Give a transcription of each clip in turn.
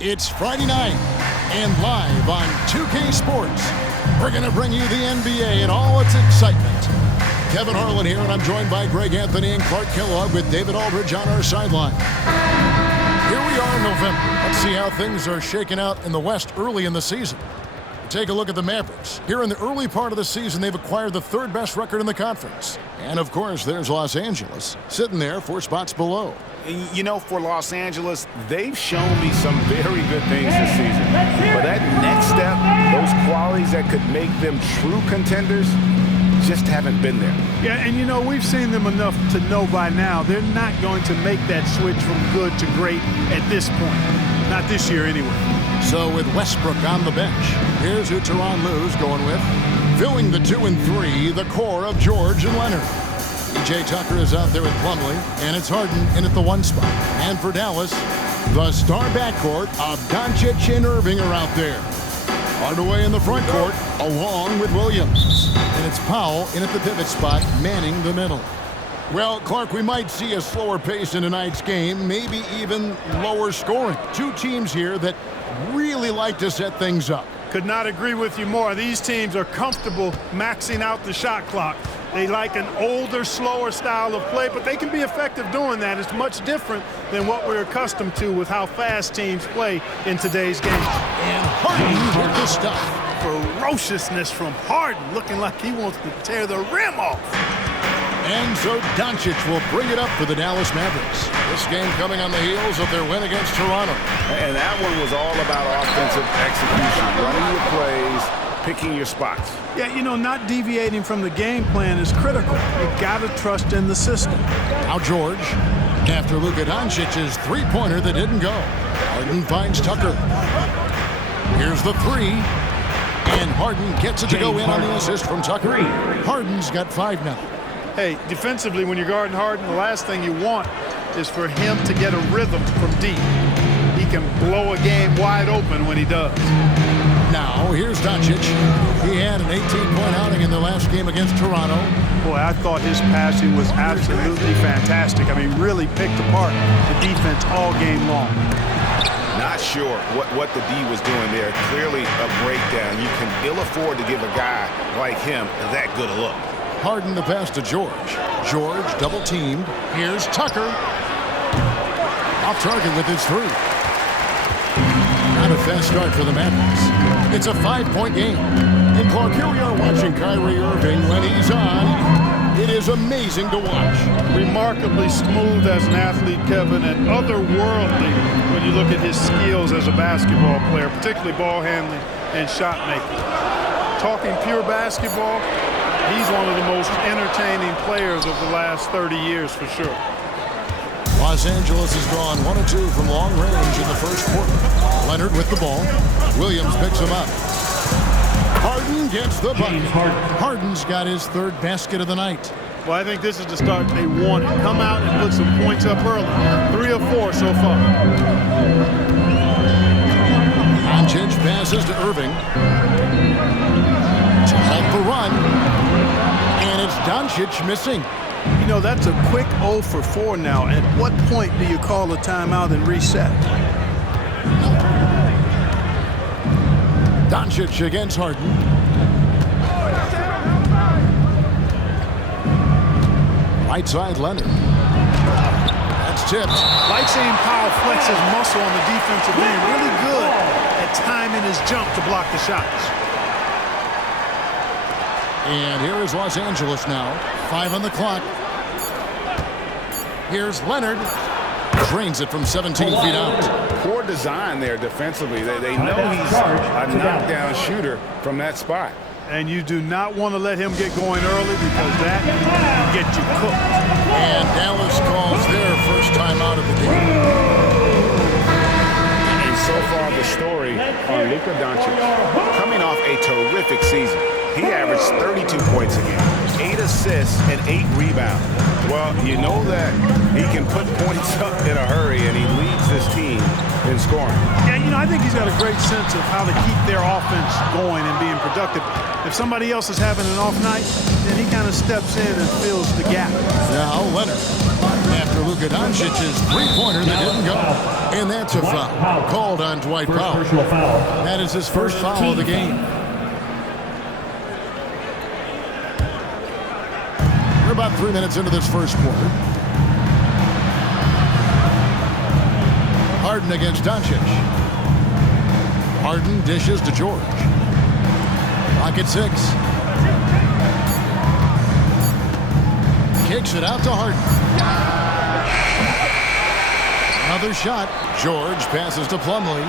It's Friday night, and live on 2K Sports, we're going to bring you the NBA and all its excitement. Kevin Harlan here, and I'm joined by Greg Anthony and Clark Kellogg with David Aldridge on our sideline. Here we are in November. Let's see how things are shaking out in the West early in the season. Take a look at the Mavericks. Here in the early part of the season, they've acquired the third best record in the conference. And of course, there's Los Angeles, sitting there 4 spots below. You know, for Los Angeles, they've shown me some very good things this season. But that next step, those qualities that could make them true contenders, just haven't been there. Yeah, and you know, we've seen them enough to know by now they're not going to make that switch from good to great at this point. Not this year, anyway. So with Westbrook on the bench, here's who Tyronn Lue's going with. Filling the 2 and 3, the core of George and Leonard. PJ Tucker is out there with Plumlee, and it's Harden in at the 1 spot. And for Dallas, the star backcourt of Doncic and Irving are out there. Hardaway in the front court, along with Williams. And it's Powell in at the pivot spot, manning the middle. Well, Clark, we might see a slower pace in tonight's game, maybe even lower scoring. 2 teams here that really like to set things up. Could not agree with you more. These teams are comfortable maxing out the shot clock. They like an older, slower style of play, but they can be effective doing that. It's much different than what we're accustomed to with how fast teams play in today's game. And Harden with the stuff. Ferociousness from Harden, looking like he wants to tear the rim off. And so Doncic will bring it up for the Dallas Mavericks. This game coming on the heels of their win against Toronto. And that one was all about offensive execution, running your plays, picking your spots. Yeah, you know, not deviating from the game plan is critical. You got to trust in the system. Now George, after Luka Doncic's three-pointer that didn't go. Harden finds Tucker. Here's the 3. And Harden gets it to go in on the assist from Tucker. Harden's got 5 now. Hey, defensively, when you're guarding Harden, the last thing you want is for him to get a rhythm from deep. He can blow a game wide open when he does. Now, here's Doncic. He had an 18-point outing in the last game against Toronto. Boy, I thought his passing was absolutely fantastic. I mean, really picked apart the defense all game long. Not sure what the D was doing there. Clearly a breakdown. You can ill afford to give a guy like him that good a look. Harden the pass to George. George double-teamed. Here's Tucker. Off target with his 3. Not a fast start for the Mavericks. It's a 5-point game. And Clark, here we are watching Kyrie Irving when he's on. It is amazing to watch. Remarkably smooth as an athlete, Kevin, and otherworldly when you look at his skills as a basketball player, particularly ball handling and shot making. Talking pure basketball, he's one of the most entertaining players of the last 30 years for sure. Los Angeles has drawn 1 or 2 from long range in the first quarter. Leonard with the ball. Williams picks him up. Harden gets the bucket. Harden's got his 3rd basket of the night. Well, I think this is the start they wanted. Come out and put some points up early. 3 of 4 so far. Doncic passes to Irving to halt the run. And it's Doncic missing. You know, that's a quick 0 for 4 now. At what point do you call a timeout and reset? Doncic against Harden. Right side, Leonard. That's tipped. Like seeing Powell flex his muscle on the defensive end. Really good at timing his jump to block the shots. And here is Los Angeles now. 5 on the clock. Here's Leonard. Drains it from 17 feet out. Poor design there defensively. They know he's a knockdown shooter from that spot. And you do not want to let him get going early because that can get you cooked. And Dallas calls their first time out of the game. And so far the story on Luka Doncic. Coming off a terrific season, he averaged 32 points a game, 8 assists, and 8 rebounds. Well, you know that he can put points up in a hurry, and he leads this team in scoring. Yeah, you know, I think he's got a great sense of how to keep their offense going and being productive. If somebody else is having an off night, then he kind of steps in and fills the gap. Now Leonard. After Luka Doncic's three-pointer that didn't go. And that's a foul called on Dwight Powell. That is his first foul of the game. We're about 3 minutes into this first quarter. Harden against Doncic. Harden dishes to George. Clock at 6. Kicks it out to Harden. Another shot. George passes to Plumlee.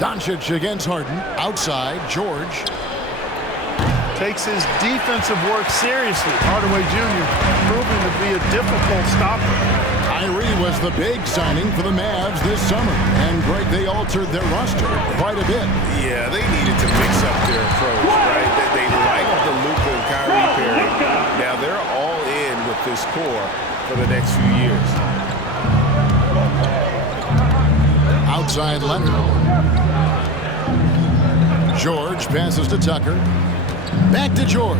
Doncic against Harden. Outside, George. Takes his defensive work seriously. Hardaway Jr. proving to be a difficult stopper. Kyrie was the big signing for the Mavs this summer. And, Greg, they altered their roster quite a bit. Yeah, they needed to mix up their approach, right? They liked the Luka and Kyrie pairing. Now they're all in with this core for the next few years. Outside Leonard. George passes to Tucker. Back to George.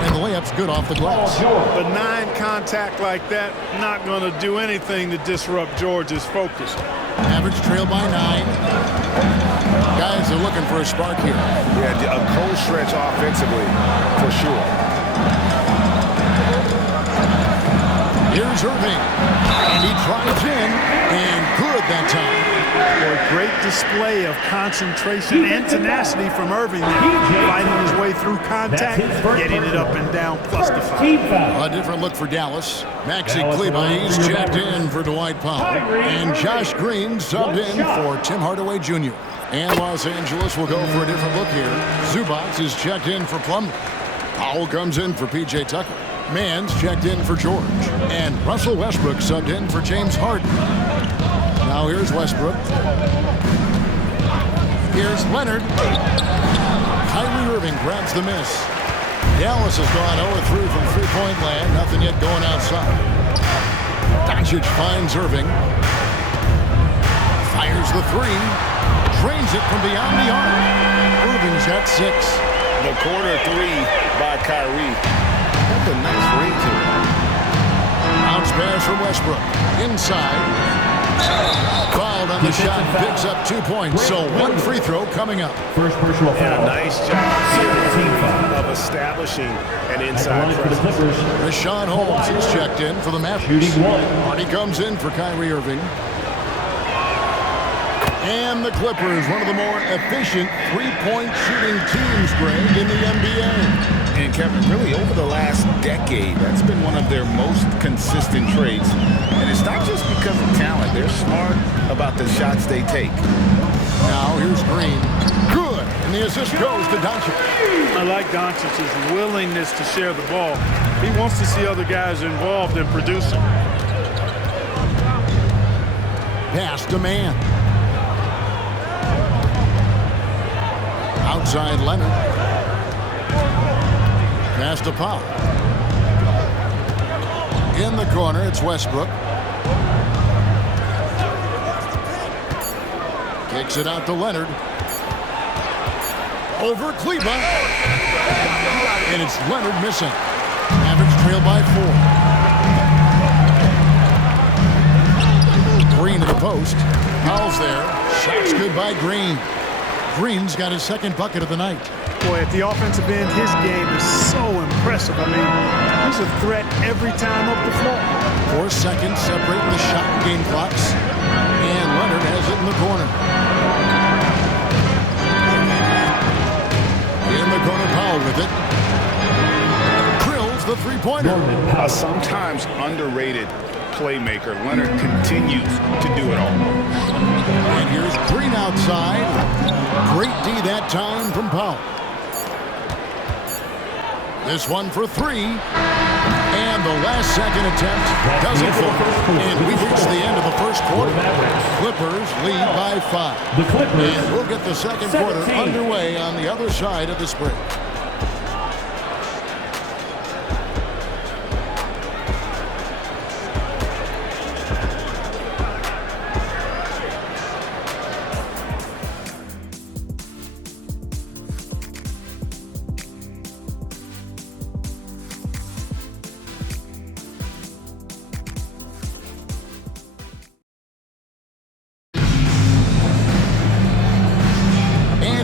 And the layup's good off the glass. Benign contact like that, not going to do anything to disrupt George's focus. Mavericks trail by 9. Guys are looking for a spark here. Yeah, a cold stretch offensively, for sure. Here's Irving. And he drives in, and good that time. A great display of concentration and tenacity from Irving there. Fighting his way through contact, getting it up and down, plus the foul. A different look for Dallas. Maxi Kleber, he's checked in for Dwight Powell. And Josh Green subbed in for Tim Hardaway Jr. And Los Angeles will go for a different look here. Zubac is checked in for Plumlee. Powell comes in for P.J. Tucker. Mann's checked in for George. And Russell Westbrook subbed in for James Harden. Now here's Westbrook. Here's Leonard. Kyrie Irving grabs the miss. Dallas has gone 0-3 from three-point land. Nothing yet going outside. Doncic finds Irving. Fires the three. Drains it from beyond the arc. Irving's got 6. The corner three by Kyrie. That's a nice ring to it. Bounce pass from Westbrook. Inside. Fouled on the shot. Picks up 2 points. So one free throw coming up. First personal And foul. a nice job of establishing an inside For the presence. Clippers, Rashawn Holmes is checked in for the Mavericks. shooting 1. Hardy comes in for Kyrie Irving. And the Clippers, one of the more efficient three-point shooting teams, Greg, in the NBA. And Kevin, really over the last decade, that's been one of their most consistent traits. And it's not just because of talent. They're smart about the shots they take. Now here's Green. Good. And the assist goes to Doncic. I like Doncic's willingness to share the ball. He wants to see other guys involved in producing. Pass to man. Outside Leonard. Pass to Powell. In the corner, it's Westbrook. Kicks it out to Leonard. Over Kleber. And it's Leonard missing. Mavericks trail by 4. Green to the post. Powell's there. Shot's good by Green. Green's got his second bucket of the night. Boy, at the offensive end, his game is so impressive. I mean, he's a threat every time up the floor. 4 seconds separating the shot and game clocks. And Leonard has it in the corner. In the corner, Powell with it. Drills the three-pointer. A sometimes underrated playmaker. Leonard continues to do it all. And here's Green outside. Great D that time from Powell. This one for 3. And the last second attempt doesn't fall. And we reach the end of the first quarter. Clippers lead by 5. The Clippers. And we'll get the second quarter 17. underway on the other side of this break.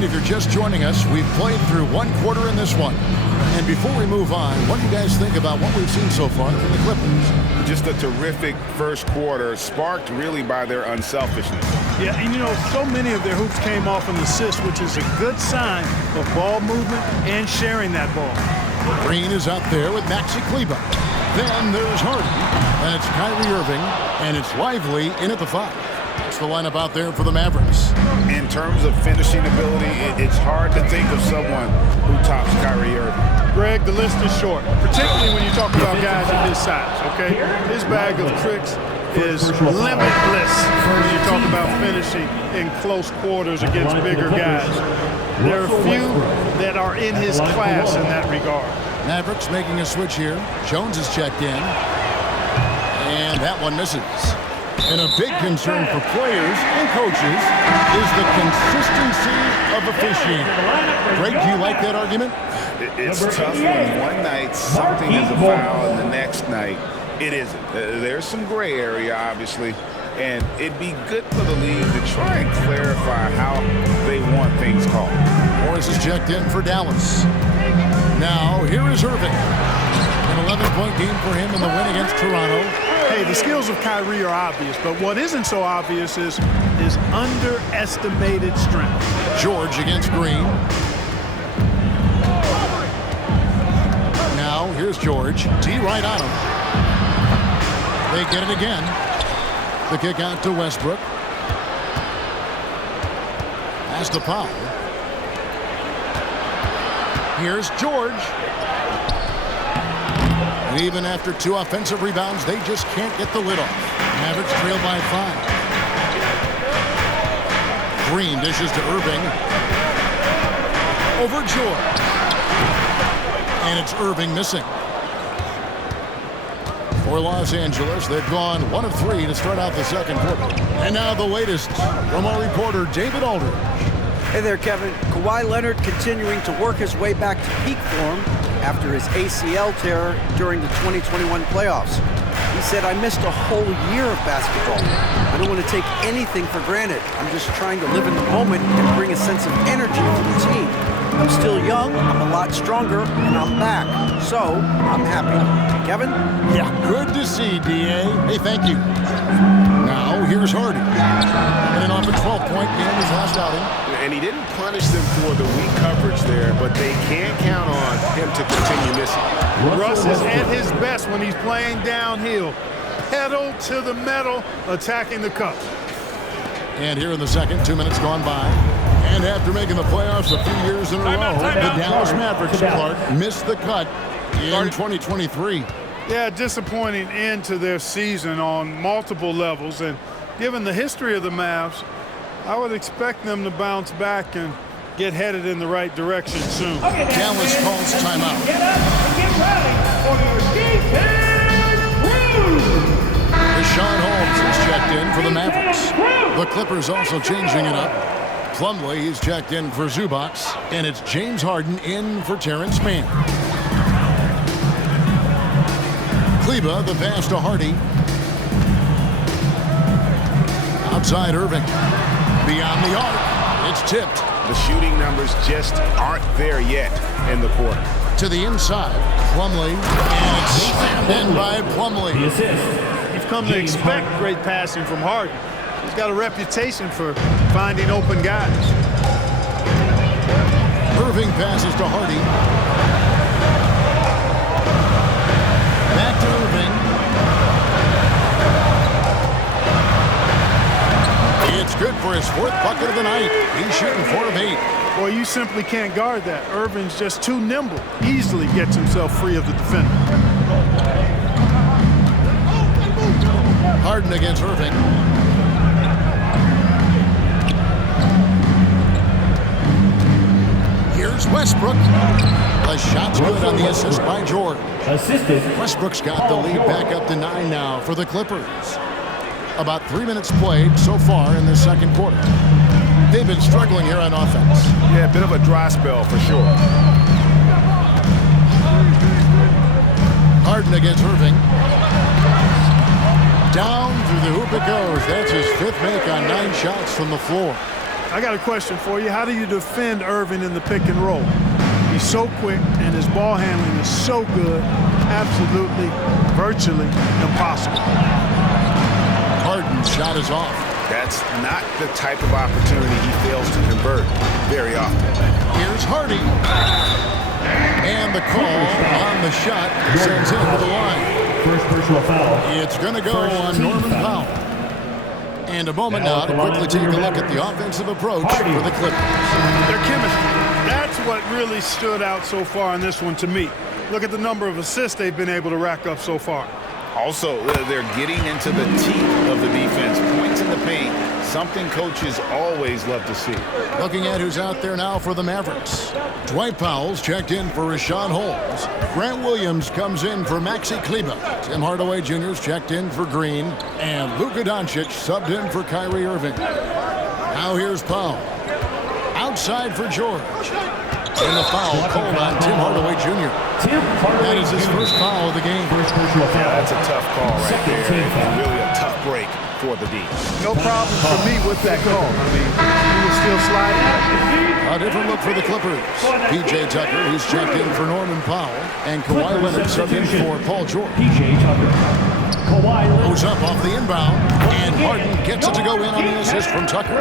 if you're just joining us, we've played through one quarter in this one. And before we move on, what do you guys think about what we've seen so far from the Clippers? Just a terrific first quarter, sparked really by their unselfishness. Yeah, and you know, so many of their hoops came off an assist, which is a good sign of ball movement and sharing that ball. Green is out there with Maxi Kleber. Then there's Harden, and it's Kyrie Irving, and it's Lively in at the 5. It's the lineup out there for the Mavericks. In terms of finishing ability, it's hard to think of someone who tops Kyrie Irving. Greg, the list is short, particularly when you talk about guys of his size, okay? His bag of tricks is limitless when you talk about finishing in close quarters against bigger guys. There are few that are in his class in that regard. Mavericks making a switch here. Jones is checked in. And that one misses. And a big concern for players and coaches is the consistency of officiating. Greg, do you like that argument? It's tough when one night something is a foul and the next night it isn't. There's some gray area, obviously, and it'd be good for the league to try and clarify how they want things called. Morris is checked in for Dallas. Now, here is Irving. An 11-point game for him in the win against Toronto. Hey, the skills of Kyrie are obvious, but what isn't so obvious is his underestimated strength. George against Green. Now, here's George. D right on him. They get it again. The kick out to Westbrook. Pass to Powell. Here's George. And even after 2 offensive rebounds, they just can't get the lid off. Mavericks trail by 5. Green dishes to Irving. Over George. And it's Irving missing. For Los Angeles, they've gone 1 of 3 to start out the second quarter. And now the latest from our reporter, David Aldridge. Hey there, Kevin. Kawhi Leonard continuing to work his way back to peak form after his ACL tear during the 2021 playoffs. He said, "I missed a whole year of basketball. I don't want to take anything for granted. I'm just trying to live in the moment and bring a sense of energy to the team. I'm still young, I'm a lot stronger, and I'm back. So, I'm happy." Kevin? Yeah, good to see, D.A. Hey, thank you. Now, here's Harden. And off a 12-point game his last outing. And he didn't punish them for the weak coverage there, but they can't count on him to continue missing. Russ is at his best when he's playing downhill. Pedal to the metal, attacking the cup. And here in the second, 2 minutes gone by. And after making the playoffs a few years in a row, the Dallas Mavericks, Clark, missed the cut in 2023. Yeah, disappointing end to their season on multiple levels. And given the history of the Mavs, I would expect them to bounce back and get headed in the right direction soon. Dallas calls timeout. Get up and get ready for your defense crew. Rashawn Holmes is checked in for the Mavericks. The Clippers also changing it up. Plumlee is checked in for Zubac, and it's James Harden in for Terrence Mann. Kleber, the pass to Hardy. Outside Irving. Beyond the arc. It's tipped. The shooting numbers just aren't there yet in the quarter. To the inside. Plumlee. And it's slammed in by Plumlee. You've come to expect great passing from Harden. He's got a reputation for finding open guys. Irving passes to Hardy. Back to Irving. It's good for his 4th bucket of the night. He's shooting 4 of 8. Boy, you simply can't guard that. Irving's just too nimble. Easily gets himself free of the defender. Harden against Irving. Here's Westbrook. The shot's good on the assist by George. Westbrook's got the lead back up to 9 now for the Clippers. About 3 minutes played so far in the second quarter. They've been struggling here on offense. Yeah, a bit of a dry spell for sure. Harden against Irving. Down through the hoop it goes. That's his 5th make on 9 shots from the floor. I got a question for you. How do you defend Irving in the pick and roll? He's so quick, and his ball handling is so good. Absolutely, virtually impossible. Harden's shot is off. That's not the type of opportunity he fails to convert very often. Here's Hardy. And the call on the shot sends him to the line. First personal foul. It's going to go on Norman Powell. And a moment now to quickly take a look at the offensive approach for the Clippers. Their chemistry. That's what really stood out so far in this one to me. Look at the number of assists they've been able to rack up so far. Also, they're getting into the teeth of the defense. Points in the paint, something coaches always love to see. Looking at who's out there now for the Mavericks. Dwight Powell's checked in for Rashawn Holmes. Grant Williams comes in for Maxi Kleber. Tim Hardaway Jr.'s checked in for Green. And Luka Doncic subbed in for Kyrie Irving. Now here's Powell. Outside for George. And the foul called on Tim Hardaway Jr. That is his first foul of the game. That's a tough call right there. And really a tough break for the D. No problem for me with that call. I mean, he was still sliding. A different look for the Clippers. P.J. Tucker, who's checked in for Norman Powell. And Kawhi Leonard subbed in for Paul George. P.J. Tucker. Goes up off the inbound. And Harden gets it to go in on the assist from Tucker.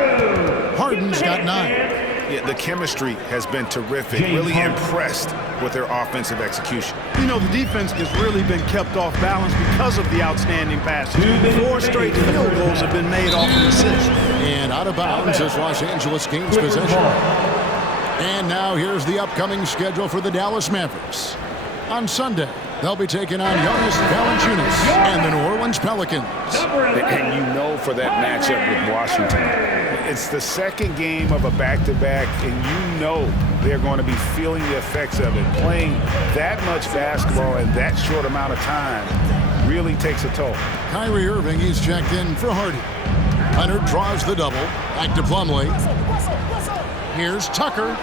Harden's got 9. Yeah, the chemistry has been terrific. Really impressed with their offensive execution. You know, the defense has really been kept off balance because of the outstanding passes. 4 straight field goals have been made off an assist. And out of bounds as Los Angeles gains possession. And now here's the upcoming schedule for the Dallas Mavericks. On Sunday, they'll be taking on Jonas Valanciunas and the New Orleans Pelicans. And you know for that matchup with Washington, it's the second game of a back-to-back, and you know they're going to be feeling the effects of it. Playing that much basketball in that short amount of time really takes a toll. Kyrie Irving, he's checked in for Hardy. Leonard draws the double. Back to Plumlee. Here's Tucker.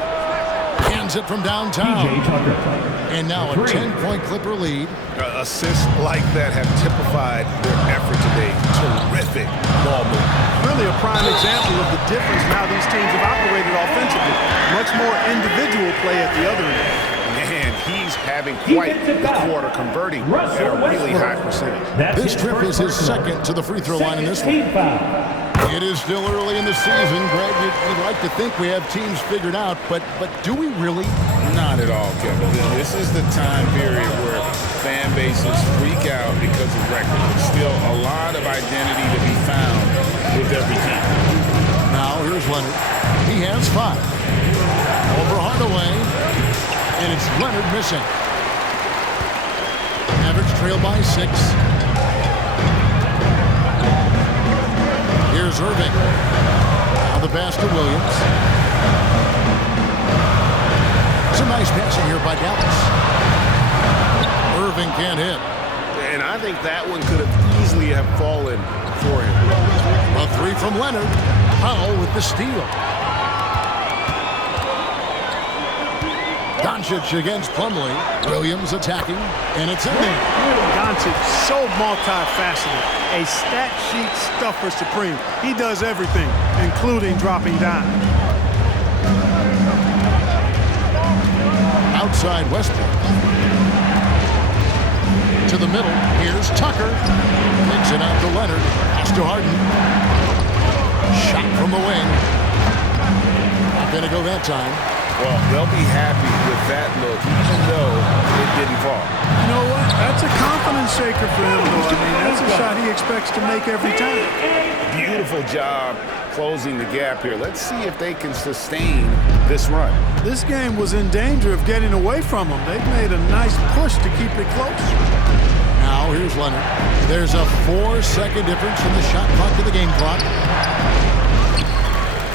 Hands it from downtown. And now a 10-point Clipper lead. Assists like that have typified their effort today. Terrific ball movement. Really a prime example of the difference in how these teams have operated offensively. Much more individual play at the other end. Man, he's having quite the quarter, converting at a really high percentage. This trip is his second to the free throw line in this one. It is still early in the season, Greg. You'd like to think we have teams figured out, but do we really? Not at all, Kevin. This is the time period where fan bases freak out because of record. There's still a lot of identity to be found with every team. Now here's Leonard. He has 5. Over Hardaway, and it's Leonard missing. Mavericks trail by 6. Here's Irving. Now the pass to Williams. Some nice passing here by Dallas. Irving can't hit. And I think that one could have easily have fallen for him. A 3 from Leonard. Powell with the steal. Doncic against Plumlee. Williams attacking, and it's in there. Doncic, so multifaceted. A stat sheet stuffer supreme. He does everything, including dropping down. Outside Westbrook. To the middle. Here's Tucker. Kicks it out to Leonard. Pass to Harden. Shot from the wing. Not going to go that time. Well, they'll be happy with that look, even though it didn't fall. You know what? That's a confidence shaker for him, though. I mean, that's a shot he expects to make every time. Beautiful job closing the gap here. Let's see if they can sustain this run. This game was in danger of getting away from them. They've made a nice push to keep it close. Now here's Leonard. There's a 4-second difference from the shot clock to the game clock.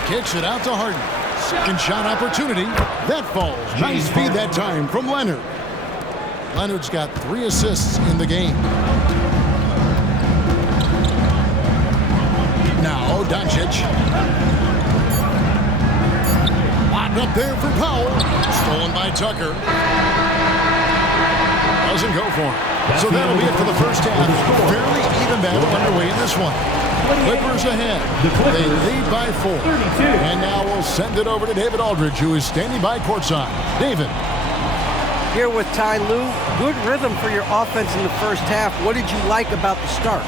Kicks it out to Harden. Second shot opportunity. That falls. Nice feed that time from Leonard. Leonard's got 3 assists in the game. Now Doncic. Locked up there for Powell. Stolen by Tucker. Doesn't go for him. So that'll be it for the first half. Fairly even battle underway in this one. Clippers ahead. They lead by 4. And now we'll send it over to David Aldridge, who is standing by courtside. David. Here with Ty Lue. Good rhythm for your offense in the first half. What did you like about the start?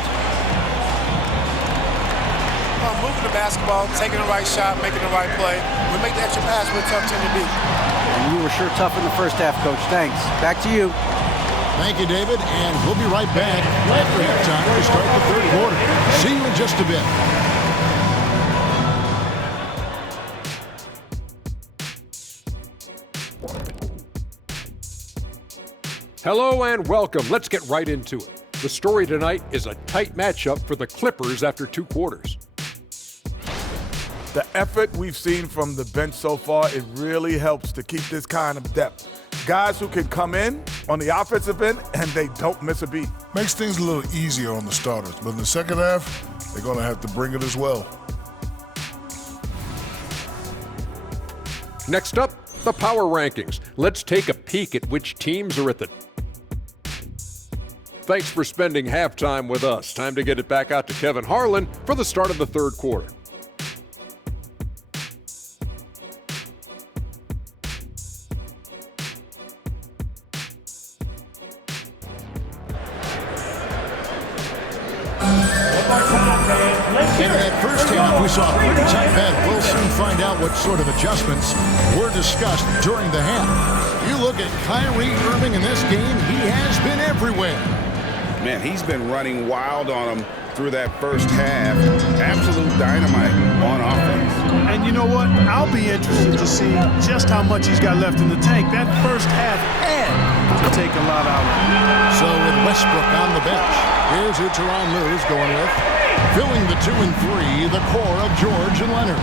Moving the basketball, taking the right shot, making the right play. We make the extra pass, we're a tough team to beat. And you were sure tough in the first half, Coach. Thanks. Back to you. Thank you, David, and we'll be right back after halftime to start the third quarter. See you in just a bit. Hello and welcome. Let's get right into it. The story tonight is a tight matchup for the Clippers after 2 quarters. The effort we've seen from the bench so far, it really helps to keep this kind of depth. Guys who can come in on the offensive end and they don't miss a beat. Makes things a little easier on the starters, but in the second half, they're going to have to bring it as well. Next up, the power rankings. Let's take a peek at which teams are at the... Thanks for spending halftime with us. Time to get it back out to Kevin Harlan for the start of the third quarter. In that first half, we saw a pretty tight battle. We'll soon find out what sort of adjustments were discussed during the half. You look at Kyrie Irving in this game, he has been everywhere. Man, he's been running wild on him through that first half. Absolute dynamite on offense. And you know what? I'll be interested to see just how much he's got left in the tank. That first half had to take a lot out of him. So with Westbrook on the bench, here's who Tyronn Lue is going with. Filling the 2 and 3, the core of George and Leonard.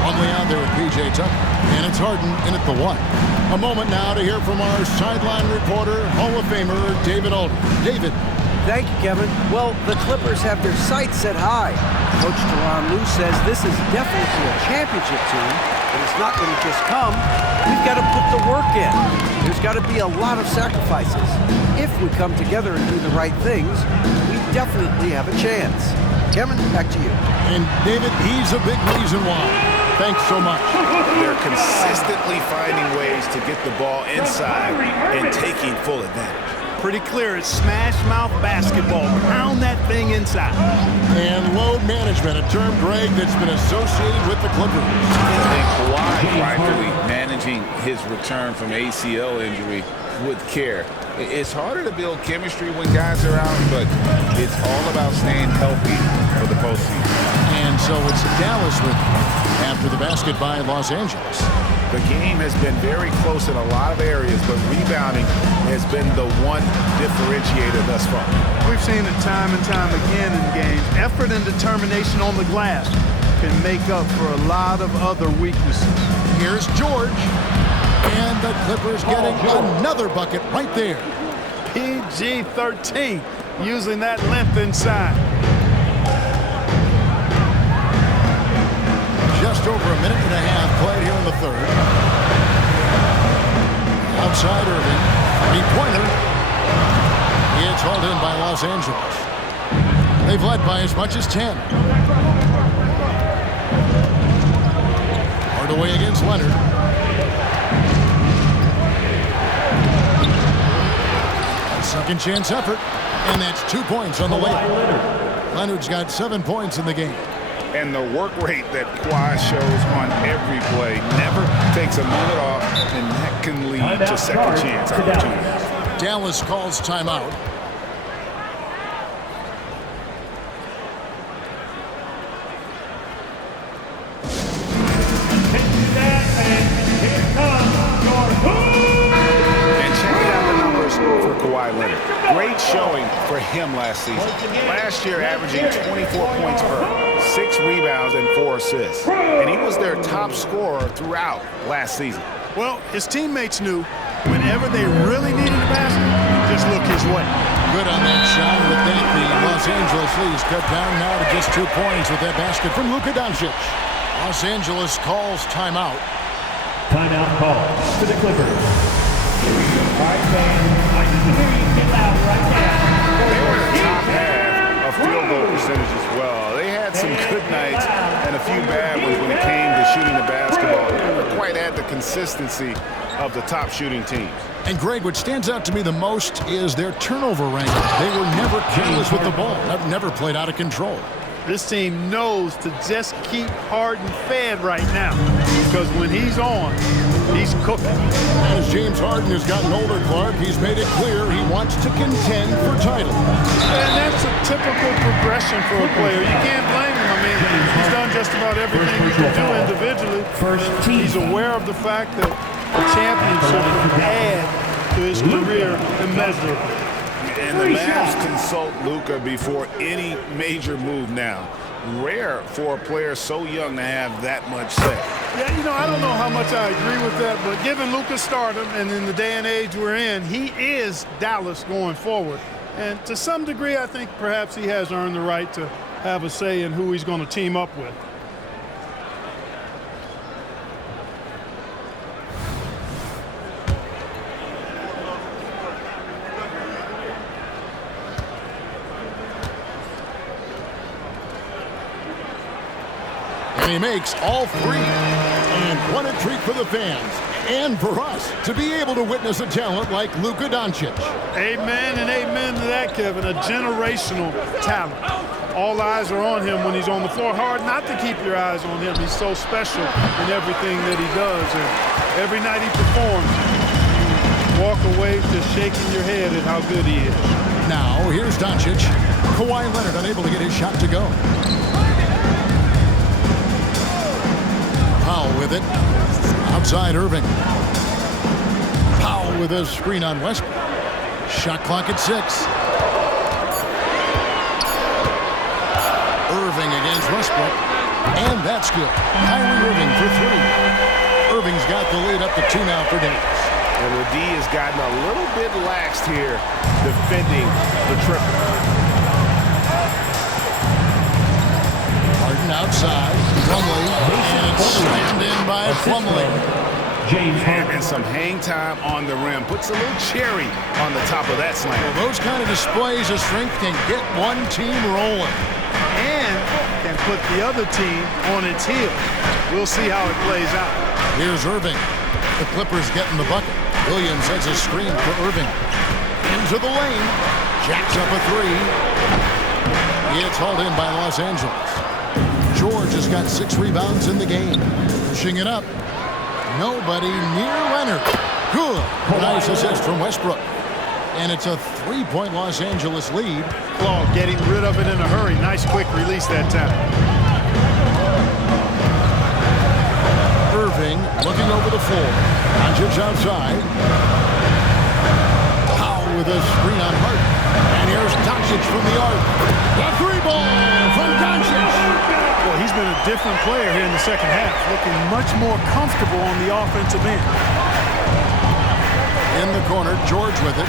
Plumlee out there with P.J. Tucker, and it's Harden in at the 1. A moment now to hear from our sideline reporter, Hall of Famer David Aldridge. David. Thank you, Kevin. Well, the Clippers have their sights set high. Coach Tyronn Lue says this is definitely a championship team, but it's not going to just come. We've got to put the work in. There's got to be a lot of sacrifices. If we come together and do the right things, we definitely have a chance. Kevin, back to you. And David, he's a big reason why. Thanks so much. They're consistently finding ways to get the ball inside and taking full advantage. Pretty clear, it's smash mouth basketball. Pound that thing inside. And load management, a term, Greg, that's been associated with the Clippers. And Kawhi rightfully managing his return from ACL injury with care. It's harder to build chemistry when guys are out, but it's all about staying healthy for the postseason. And so it's Dallas with after the basket by Los Angeles. The game has been very close in a lot of areas, but rebounding has been the one differentiator thus far. We've seen it time and time again in games. Effort and determination on the glass can make up for a lot of other weaknesses. Here's George. And the Clippers getting another bucket right there. PG-13, using that length inside. Just over a minute and a half played here in the third. Outside Irving, 3-pointer. It's hauled in by Los Angeles. They've led by as much as 10. Hardaway against Leonard. Second chance effort, and that's 2 points on the way. Leonard's got 7 points in the game. And the work rate that Kawhi shows on every play never takes a moment off, and that can lead to second chance opportunities. Dallas calls timeout. Great showing for him last season. Last year averaging 24 points per, 6 rebounds and 4 assists. And he was their top scorer throughout last season. Well, his teammates knew whenever they really needed a basket, just look his way. Good on that shot. With that, the Los Angeles lead is cut down now to just 2 points with that basket from Luka Doncic. Los Angeles calls timeout. Timeout call to the Clippers. All right, fans, I need to hear you get loud right now. good nights and a few bad ones when it came to shooting the basketball. Never quite had the consistency of the top shooting teams. And Greg, what stands out to me the most is their turnover ranking. They were never careless with the ball. Never played out of control. This team knows to just keep Harden fed right now, because when he's on, he's cooking. As James Harden has gotten older, Clark, he's made it clear he wants to contend for titles. And that's a typical progression for a player. You can't blame him. I mean, he's done just about everything he can do individually. He's aware of the fact that a championship can add to his career immeasurably. And the Mavs consult Luka before any major move now. Rare for a player so young to have that much say. Yeah, you know, I don't know how much I agree with that, but given Luka's stardom and in the day and age we're in, he is Dallas going forward. And to some degree, I think perhaps he has earned the right to have a say in who he's going to team up with. And he makes all three. And what a treat for the fans and for us to be able to witness a talent like Luka Doncic. Amen and amen to that, Kevin. A generational talent. All eyes are on him when he's on the floor. Hard not to keep your eyes on him. He's so special in everything that he does. And every night he performs, you walk away just shaking your head at how good he is. Now, here's Doncic. Kawhi Leonard unable to get his shot to go. Powell with it. Outside Irving. Powell with a screen on Westbrook. Shot clock at 6. Irving against Westbrook. And that's good. Kyrie Irving for 3. Irving's got the lead up to 2 now for Davis. And the D has gotten a little bit laxed here defending the triple. Harden outside. Plumlee. And it's slammed in by Plumlee. And some hang time on the rim. Puts a little cherry on the top of that slam. Well, those kind of displays of strength can get one team rolling. And can put the other team on its heels. We'll see how it plays out. Here's Irving. The Clippers getting the bucket. Williams has a screen for Irving. Into the lane. Jacks up a 3. It's hauled in by Los Angeles. George has got 6 rebounds in the game. Pushing it up. Nobody near Leonard. Good. Nice assist from Westbrook. And it's a 3-point Los Angeles lead. Oh, getting rid of it in a hurry. Nice quick release that time. Irving looking over the floor. Doncic outside. Powell with a screen on Harden. And here's Doncic from the arc. The 3-ball from Doncic. Well, he's been a different player here in the second half, looking much more comfortable on the offensive end. In the corner, George with it.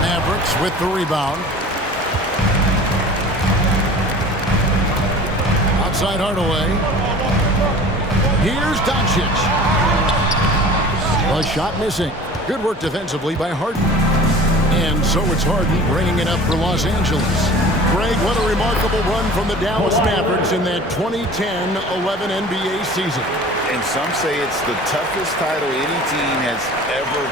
Mavericks with the rebound. Outside Hardaway. Here's Doncic. A shot missing. Good work defensively by Harden. And so it's Harden bringing it up for Los Angeles. Greg, what a remarkable run from the Dallas Mavericks in that 2010-11 NBA season. And some say it's the toughest title any team has ever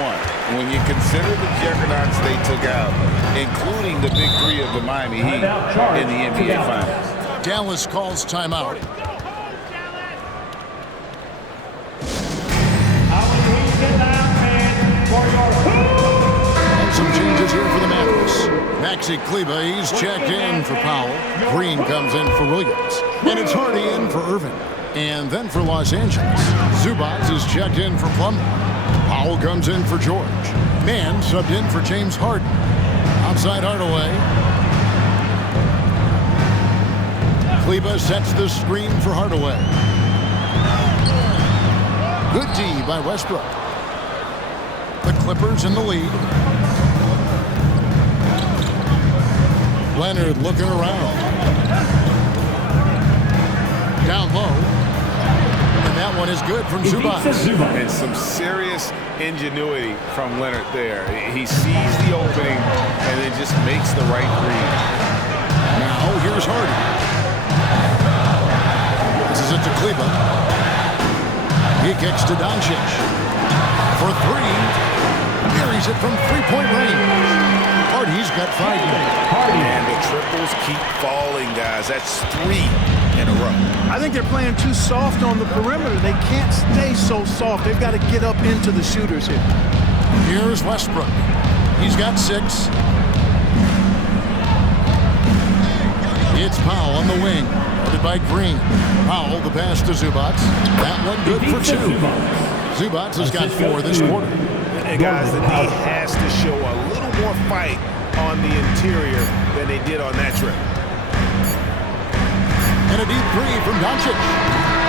won. When you consider the juggernauts they took out, including the big 3 of the Miami Heat in the NBA Finals. Dallas calls timeout. Some changes here for the Mavericks. Maxi Kleber, he's checked in for Powell. Green comes in for Williams. And it's Hardy in for Irving. And then for Los Angeles, Zubac is checked in for Plumlee. Powell comes in for George. Mann subbed in for James Harden. Outside Hardaway. Kleber sets the screen for Hardaway. Good D by Westbrook. The Clippers in the lead. Leonard looking around. Down low. And that That one is good from Zubac. And some serious ingenuity from Leonard there. He sees the opening and then just makes the right read. Now here's Hardy. This is it to Kleba. He kicks to Doncic. For three. Carries it from three-point range. Hardy's got 5 now. And the triples keep falling, guys. That's 3 in a row. I think they're playing too soft on the perimeter. They can't stay so soft. They've got to get up into the shooters here. Here's Westbrook. He's got 6. It's Powell on the wing. Guarded by Green. Powell, the pass to Zubac. That one good for 2. Zubac has got 4 this quarter. And guys, the D has to show a little more fight on the interior than they did on that trip. And a deep 3 from Doncic.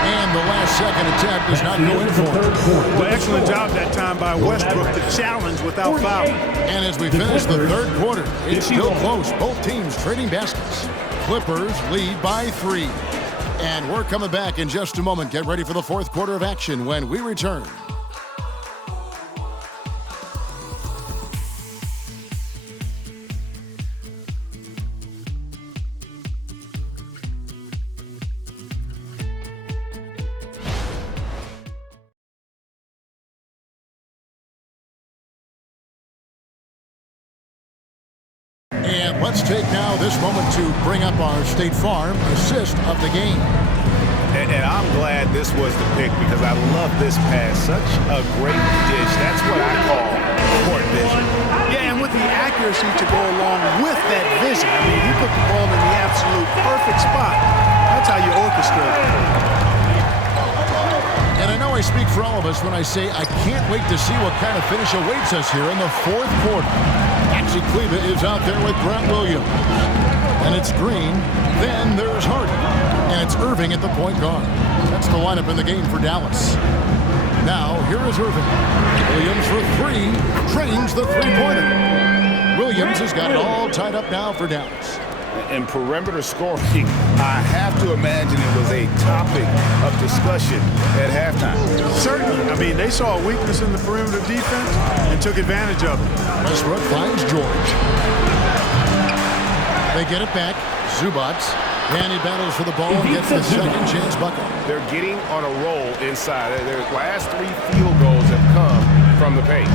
And the last second attempt is not going for him. Well, excellent job that time by Westbrook to challenge without fouling. And as we finish the third quarter, it's still close. Both teams trading baskets. Clippers lead by 3. And we're coming back in just a moment. Get ready for the fourth quarter of action when we return. And let's take now this moment to bring up our State Farm assist of the game. And I'm glad this was the pick because I love this pass. Such a great dish. That's what I call court vision. Yeah, and with the accuracy to go along with that vision. I mean, he put the ball in the absolute perfect spot. That's how you orchestrate it. And I know I speak for all of us when I say I can't wait to see what kind of finish awaits us here in the fourth quarter. Actually, Kleba is out there with Grant Williams. And it's Green. Then there's Hardy. And it's Irving at the point guard. That's the lineup in the game for Dallas. Now, here is Irving. Williams for 3. Drains the three-pointer. Williams has got it all tied up now for Dallas. And perimeter scoring, I have to imagine it was a topic of discussion at halftime. Certainly. I mean, they saw a weakness in the perimeter defense and took advantage of it. Westbrook finds George. They get it back. Zubac. And he battles for the ball and gets the second chance bucket. They're getting on a roll inside. Their last 3 field goals have come from the paint.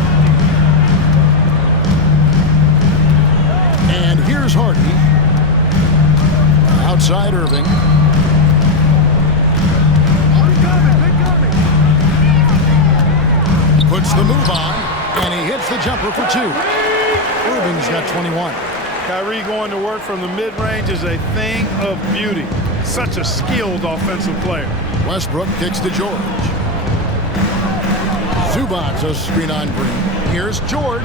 And here's Hardy. Outside Irving. Puts the move on, and he hits the jumper for 2. Irving's got 21. Kyrie going to work from the mid-range is a thing of beauty. Such a skilled offensive player. Westbrook kicks to George. Zubac a screen on Green. Here's George.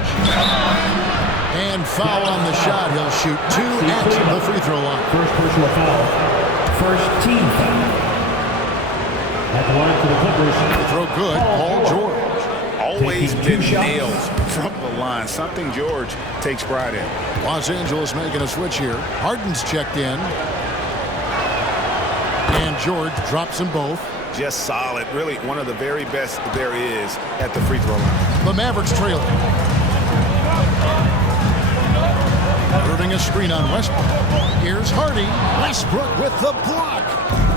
And foul on the shot. He'll shoot 2 at the free throw line. First personal foul. First team foul. At the line for the Clippers. Throw good. Paul George. Always been nails from the line. Something George takes pride in. Los Angeles making a switch here. Harden's checked in. And George drops them both. Just solid. Really one of the very best there is at the free throw line. The Mavericks trail. Irving a screen on Westbrook. Here's Hardy. Westbrook with the block.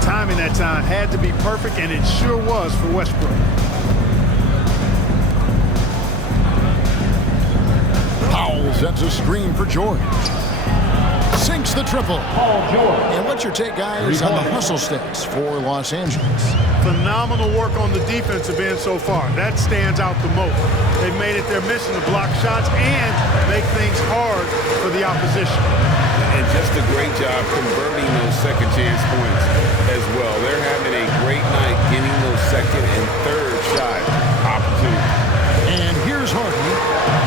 Timing that time had to be perfect, and it sure was for Westbrook. Powell sets a screen for George. Sinks the triple. Paul George. And what's your take, guys, on the hustle stats for Los Angeles? Phenomenal work on the defensive end so far. That stands out the most. They've made it their mission to block shots and make things hard for the opposition. And just a great job converting those second chance points as well. They're having a great night getting those second and third shot opportunities. And here's Hardy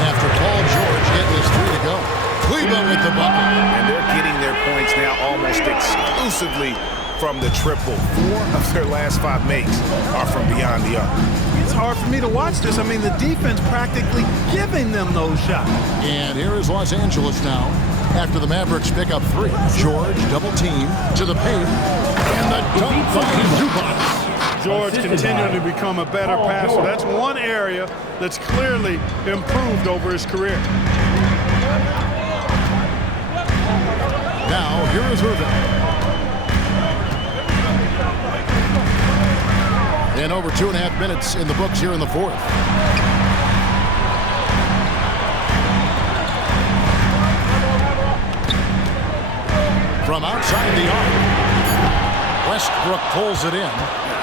after Paul George getting his 3 to go. Cleveland with the bucket. And they're getting their points now almost exclusively from the triple. 4 of their last 5 makes are from beyond the arc. It's hard for me to watch this. I mean, the defense practically giving them those shots. And here is Los Angeles now after the Mavericks pick up 3. George double team to the paint. And the dunk by Zubac. George continuing to become a better passer. That's one area that's clearly improved over his career. Now, here is Irvin. And over 2.5 minutes in the books here in the fourth. From outside the arc, Westbrook pulls it in.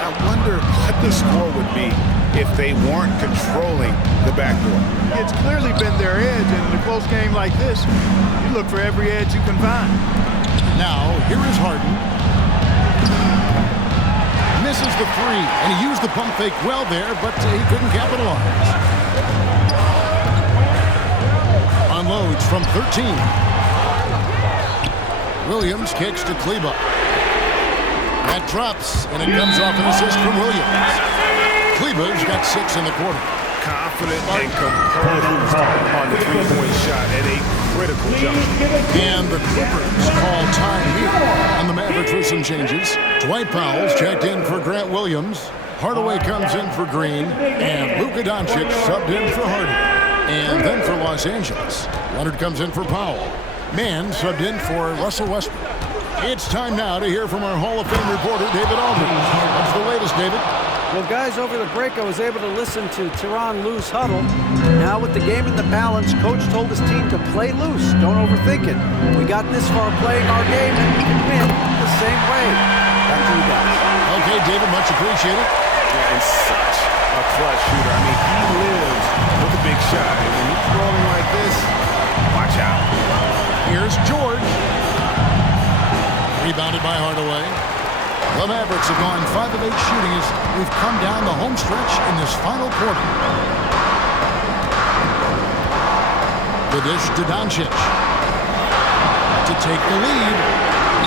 I wonder what the score would be if they weren't controlling the backdoor. It's clearly been their edge, and in a close game like this, you look for every edge you can find. Now, here is Harden. Misses the three, and he used the pump fake well there, but he couldn't capitalize. Unloads from 13. Williams kicks to Kleba. That drops, and it comes off an assist from Williams. Kleba's got 6 in the quarter. Confident and composed on the three-point shot at a critical juncture. And the Clippers call time here. And the Mavericks with some changes. Dwight Powell's checked in for Grant Williams. Hardaway comes in for Green. And Luka Doncic subbed in for Harden. And then for Los Angeles, Leonard comes in for Powell. Mann subbed in for Russell Westbrook. It's time now to hear from our Hall of Fame reporter, David Aldridge. What's the latest, David? Well, guys, over the break, I was able to listen to Tyronn Lue's huddle. Now, with the game in the balance, Coach told his team to play loose. Don't overthink it. We got this far playing our game, and we can win the same way. Back to you guys. Okay, David, much appreciated. Yeah, and such a clutch shooter. I mean, he lives with a big shot. And when he's rolling like this, watch out. Here's George. Rebounded by Hardaway. The Mavericks have gone 5 of 8 shooting as we've come down the home stretch in this final quarter. The dish to Doncic. To take the lead.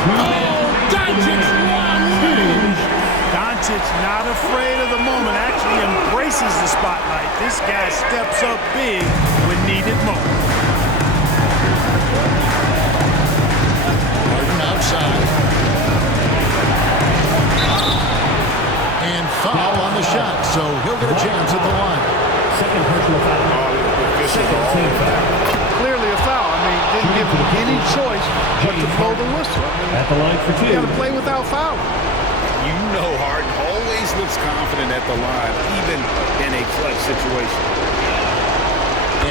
Oh, Doncic won! Doncic not afraid of the moment, actually embraces the spotlight. This guy steps up big when needed most. Harden outside. And foul on the shot, so he'll get a chance at the line. Second personal foul. Second team foul. Clearly a foul. I mean, didn't give him any choice but to blow the whistle. At the line for 2. You got to play without foul. You know Harden always looks confident at the line, even in a clutch situation.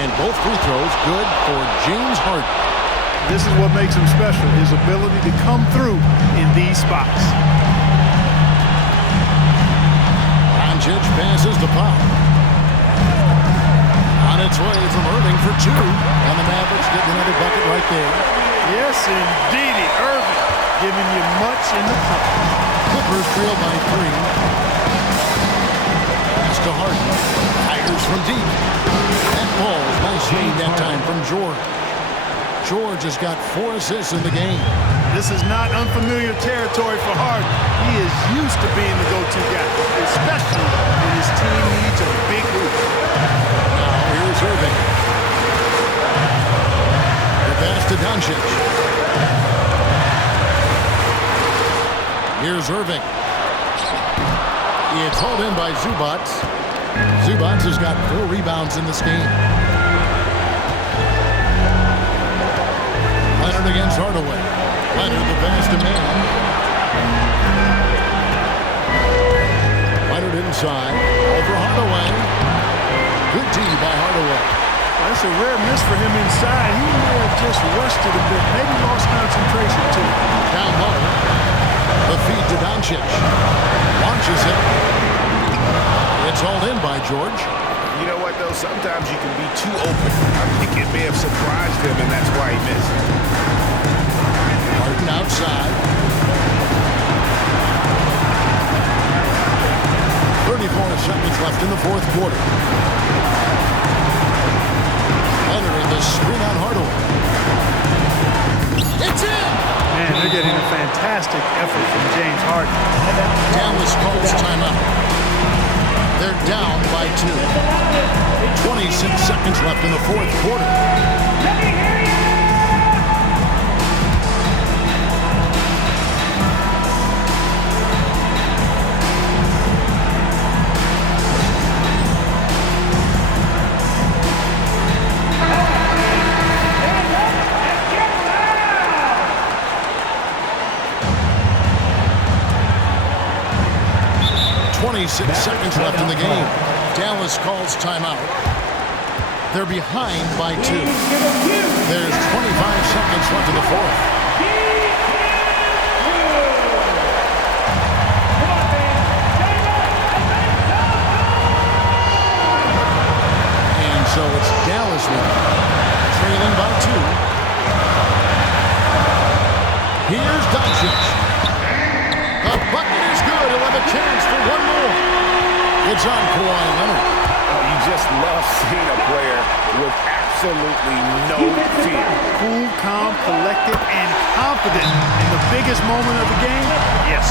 And both free throws good for James Harden. This is what makes him special, his ability to come through in these spots. Doncic passes the pop. On its way from Irving for 2. And the Mavericks get another bucket right there. Yes, indeedy. Irving giving you much in the cup. Clippers trail by 3. Pass to Harden. Fires from deep. That ball is nice lead that time from George. George has got 4 assists in the game. This is not unfamiliar territory for Harden. He is used to being the go-to guy, especially when his team needs a big lead. Now here's Irving. The pass to Doncic. Here's Irving. It's hauled in by Zubac. Zubac has got 4 rebounds in this game. Leonard against Hardaway. Leonard the pass to Mann. Leonard inside. Over Hardaway. Good D by Hardaway. That's a rare miss for him inside. He may have just rushed it a bit, maybe lost concentration too. Down low. The feed to Doncic. Launches it. It's hauled in by George. You know what, though? Sometimes you can be too open. I think it may have surprised him, and that's why he missed. Harden outside. 34 seconds left in the fourth quarter. Leonard in the screen on Hardaway. It's in! Man, they're getting a fantastic effort from James Harden. Dallas calls timeout. They're down by 2. 26 seconds left in the fourth quarter. 26 seconds left in the game. Dallas calls timeout. They're behind by 2. There's 25 seconds left in the fourth. And so it's Dallas with it, trailing by 2. Here's Doncic. The bucket is good. He'll have a chance for one more. It's on Kawhi Leonard. You just love seeing a player with absolutely no fear. Cool, calm, collected, and confident in the biggest moment of the game. Yes.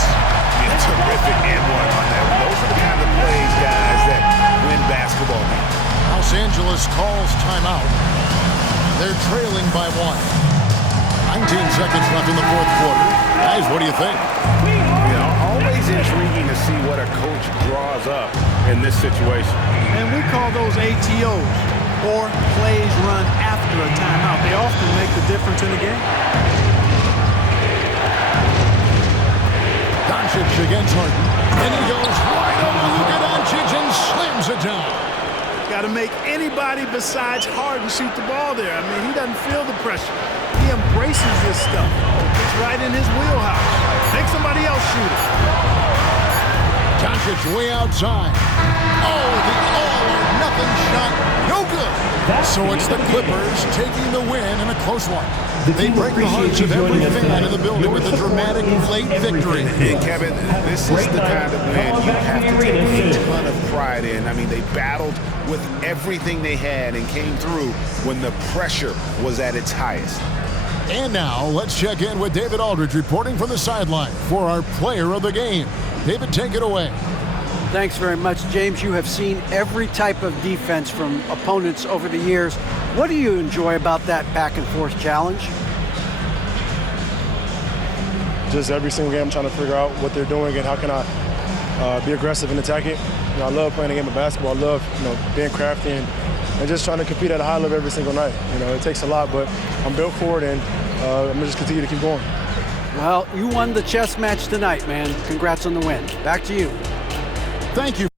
Yeah, terrific and one on that one. Those are the kind of plays, guys, that win basketball games. Los Angeles calls timeout. They're trailing by 1. 19 seconds left in the fourth quarter. Guys, what do you think? You know, always intriguing to see what a coach draws up in this situation. And we call those ATOs, or plays run after a timeout. They often make the difference in the game. Doncic against Harden. And he goes right over Luka Doncic and slams it down. Got to make anybody besides Harden shoot the ball there. I mean, he doesn't feel the pressure. He embraces this stuff. It's right in his wheelhouse. Make somebody else shoot it. Doncic way outside. Oh, the all-or-nothing shot. No good. So it's the Clippers taking the win in a close one. They break the hearts of every fan in the building with a dramatic late victory. And Kevin, this is the kind of win you have to take a ton of pride in. I mean, they battled with everything they had and came through when the pressure was at its highest. And now, let's check in with David Aldridge reporting from the sideline for our player of the game. David, take it away. Thanks very much, James. You have seen every type of defense from opponents over the years. What do you enjoy about that back-and-forth challenge? Just every single game I'm trying to figure out what they're doing and how can I be aggressive and attack it. You know, I love playing a game of basketball. I love, being crafty and just trying to compete at a high level every single night. You know, it takes a lot, but I'm built for it, and I'm going to just continue to keep going. Well, you won the chess match tonight, man. Congrats on the win. Back to you. Thank you.